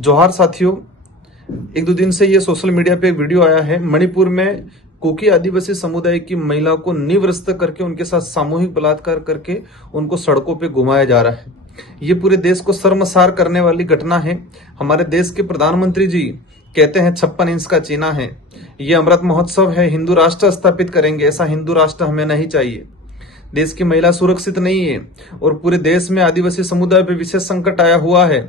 जोहार साथियों, एक दो दिन से ये सोशल मीडिया पे एक वीडियो आया है। मणिपुर में कुकी आदिवासी समुदाय की महिलाओं को निवृत्त करके उनके साथ सामूहिक बलात्कार करके उनको सड़कों पे घुमाया जा रहा है। ये पूरे देश को शर्मसार करने वाली घटना है। हमारे देश के प्रधानमंत्री जी कहते हैं 56 इंच का चीना है, ये अमृत महोत्सव है, हिंदू राष्ट्र स्थापित करेंगे। ऐसा हिंदू राष्ट्र हमें नहीं चाहिए। देश की महिला सुरक्षित नहीं है और पूरे देश में आदिवासी समुदाय पर विशेष संकट आया हुआ है।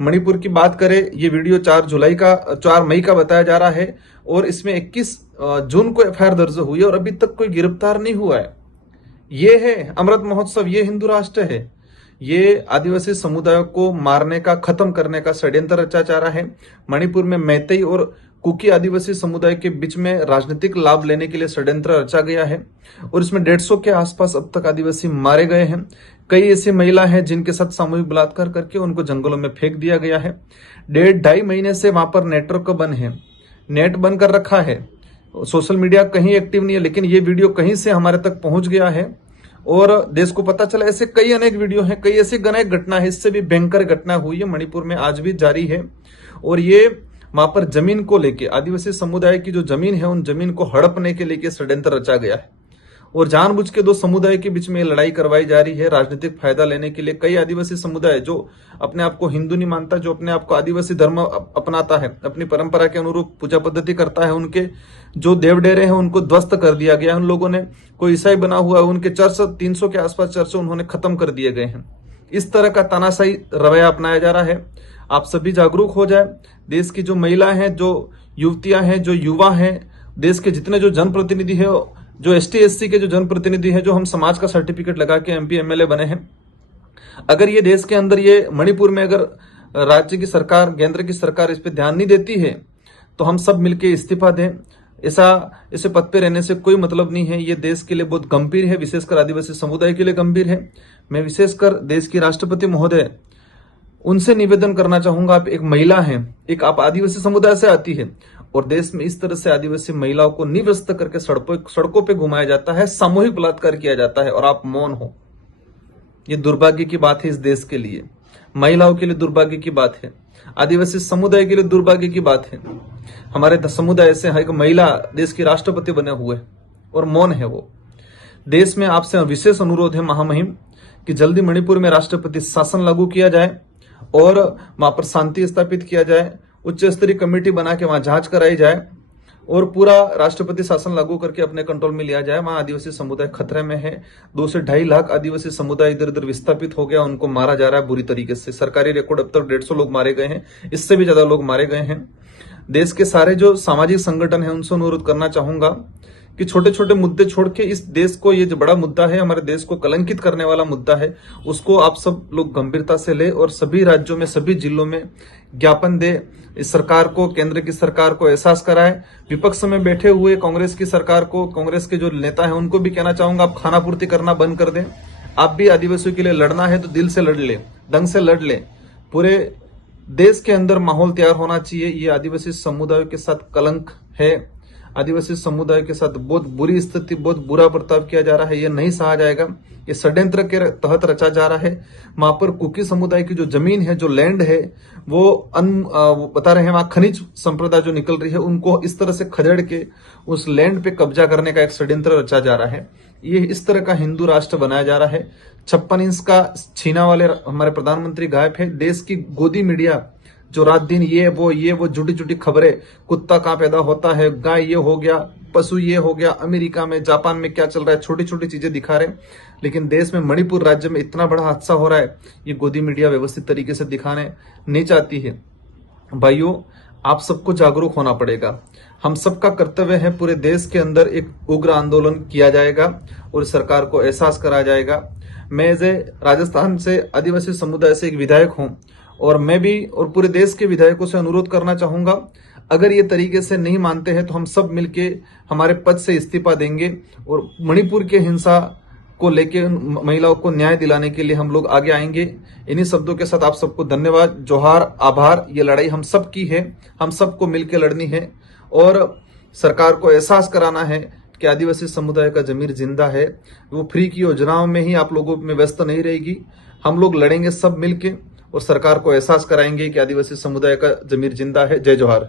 मणिपुर की बात करें, ये वीडियो 4 मई का बताया जा रहा है और इसमें 21 जून को एफआईआर दर्ज हुई है और अभी तक कोई गिरफ्तार नहीं हुआ है। ये है अमृत महोत्सव, ये हिंदू राष्ट्र है। ये आदिवासी समुदायों को मारने का, खत्म करने का षड्यंत्र रचा जा रहा है। मणिपुर में मैतेई और कुकी आदिवासी समुदाय के बीच में राजनीतिक लाभ लेने के लिए षड्यंत्र रचा गया है और इसमें 150 के आसपास अब तक आदिवासी मारे गए हैं। कई ऐसी महिला हैं जिनके साथ सामूहिक बलात्कार करके उनको जंगलों में फेंक दिया गया है। 1.5 महीने से वहां पर नेटवर्क बंद है, नेट बंद कर रखा है, सोशल मीडिया कहीं एक्टिव नहीं है। लेकिन ये वीडियो कहीं से हमारे तक पहुंच गया है और देश को पता चला। ऐसे कई अनेक वीडियो हैं, कई ऐसी अनेक घटना है, इससे भी भयंकर घटना हुई है मणिपुर में, आज भी जारी है। और ये वहां पर जमीन को लेके, आदिवासी समुदाय की जो जमीन है उन जमीन को हड़पने के लिए षड्यंत्र रचा गया है और जानबूझ के दो समुदाय के बीच में लड़ाई करवाई जा रही है राजनीतिक फायदा लेने के लिए। कई आदिवासी समुदाय जो अपने आप को हिंदू नहीं मानता, जो अपने आप को आदिवासी धर्म अपनाता है, अपनी परंपरा के अनुरूप पूजा पद्धति करता है, उनके जो देव डेरे हैं उनको ध्वस्त कर दिया गया। उन लोगों ने, कोई ईसाई बना हुआ है, उनके चर्च 300 के आसपास चर्च उन्होंने खत्म कर दिए गए हैं। इस तरह का तानाशाही रवैया अपनाया जा रहा है। आप सभी जागरूक हो जाए। देश की जो महिलाएं हैं, जो युवतियां हैं, जो युवा हैं, देश के जितने जो जनप्रतिनिधि है, जो ST SC के जो जनप्रतिनिधि है, जो हम समाज का सर्टिफिकेट लगा के MP MLA बने हैं, अगर ये देश के अंदर, ये मणिपुर में अगर राज्य की सरकार, केंद्र की सरकार इस पे ध्यान नहीं देती है तो हम सब मिलके इस्तीफा दें। इसे पद पे रहने से कोई मतलब नहीं है। ये देश के लिए बहुत गंभीर है, विशेषकर आदिवासी समुदाय के लिए गंभीर है। मैं विशेषकर देश की राष्ट्रपति महोदय उनसे निवेदन करना चाहूंगा, आप एक महिला हैं, एक आप आदिवासी समुदाय से आती है और देश में इस तरह से आदिवासी महिलाओं को निवृत्त करके सड़कों पे घुमाया जाता है, सामूहिक बलात्कार किया जाता है और आप मौन हो। ये दुर्भाग्य की बात है इस देश के लिए, महिलाओं के लिए दुर्भाग्य की बात है, आदिवासी समुदाय के लिए दुर्भाग्य की बात है। हमारे समुदाय से एक महिला देश की राष्ट्रपति बने हुए और मौन है वो। देश में आपसे विशेष अनुरोध है महामहिम कि जल्दी मणिपुर में राष्ट्रपति शासन लागू किया जाए और वहां पर शांति स्थापित किया जाए। उच्च स्तरीय कमेटी बना के वहां जांच कराई जाए और पूरा राष्ट्रपति शासन लागू करके अपने कंट्रोल में लिया जाए। वहां आदिवासी समुदाय खतरे में है। 2 से 2.5 लाख आदिवासी समुदाय इधर उधर विस्थापित हो गया, उनको मारा जा रहा है बुरी तरीके से। सरकारी रिकॉर्ड अब तक 150 लोग मारे गए हैं, इससे भी ज्यादा लोग मारे गए हैं। देश के सारे जो सामाजिक संगठन है उनसे अनुरोध करना चाहूंगा कि छोटे छोटे मुद्दे छोड़ के इस देश को, ये जो बड़ा मुद्दा है, हमारे देश को कलंकित करने वाला मुद्दा है, उसको आप सब लोग गंभीरता से ले और सभी राज्यों में, सभी जिलों में ज्ञापन दे। इस सरकार को, केंद्र की सरकार को एहसास कराए। विपक्ष में बैठे हुए कांग्रेस की सरकार को, कांग्रेस के जो नेता हैं उनको भी कहना चाहूंगा, आप खानापूर्ति करना बंद कर दें। आप भी आदिवासियों के लिए लड़ना है तो दिल से लड़ ले, ढंग से लड़ ले। पूरे देश के अंदर माहौल तैयार होना चाहिए। ये आदिवासी समुदायों के साथ कलंक है, आदिवासी समुदाय के साथ बहुत बुरी स्थिति, बहुत बुरा बर्ताव किया जा रहा है। ये नहीं सहा जाएगा। ये षड्यंत्र के तहत रचा जा रहा है। वहां पर कुकी समुदाय की जो जमीन है, जो लैंड है, वो बता रहे हैं, वहां खनिज संपदा जो निकल रही है, उनको इस तरह से खदेड़ के उस लैंड पे कब्जा करने का एक षड्यंत्र रचा जा रहा है। ये इस तरह का हिंदू राष्ट्र बनाया जा रहा है। 56 इंच का छीना वाले हमारे प्रधानमंत्री गायब है। देश की गोदी मीडिया जो रात दिन ये वो झूठी झूठी खबरें, कुत्ता कहाँ पैदा होता है, गाय ये हो गया, पशु ये हो गया, अमेरिका में, जापान में क्या चल रहा है, छोटी छोटी चीजें दिखा रहे हैं। लेकिन देश में, मणिपुर राज्य में इतना बड़ा हादसा हो रहा है, ये गोदी मीडिया व्यवस्थित तरीके से दिखाने नहीं चाहती है। भाइयों, आप सबको जागरूक होना पड़ेगा। हम सबका कर्तव्य है, पूरे देश के अंदर एक उग्र आंदोलन किया जाएगा और सरकार को एहसास कराया जाएगा। मैं एज ए राजस्थान से आदिवासी समुदाय से एक विधायक हूं और मैं भी और पूरे देश के विधायकों से अनुरोध करना चाहूंगा, अगर ये तरीके से नहीं मानते हैं तो हम सब मिलके हमारे पद से इस्तीफा देंगे और मणिपुर के हिंसा को लेके महिलाओं को न्याय दिलाने के लिए हम लोग आगे आएंगे। इन्हीं शब्दों के साथ आप सबको धन्यवाद, जोहार, आभार। ये लड़ाई हम सब की है, हम सबको मिलकर लड़नी है और सरकार को एहसास कराना है कि आदिवासी समुदाय का जमीर जिंदा है। वो फ्री की योजनाओं में ही आप लोगों में व्यस्त नहीं रहेगी। हम लोग लड़ेंगे सब मिलके और सरकार को एहसास कराएंगे कि आदिवासी समुदाय का जमीर जिंदा है। जय जोहार।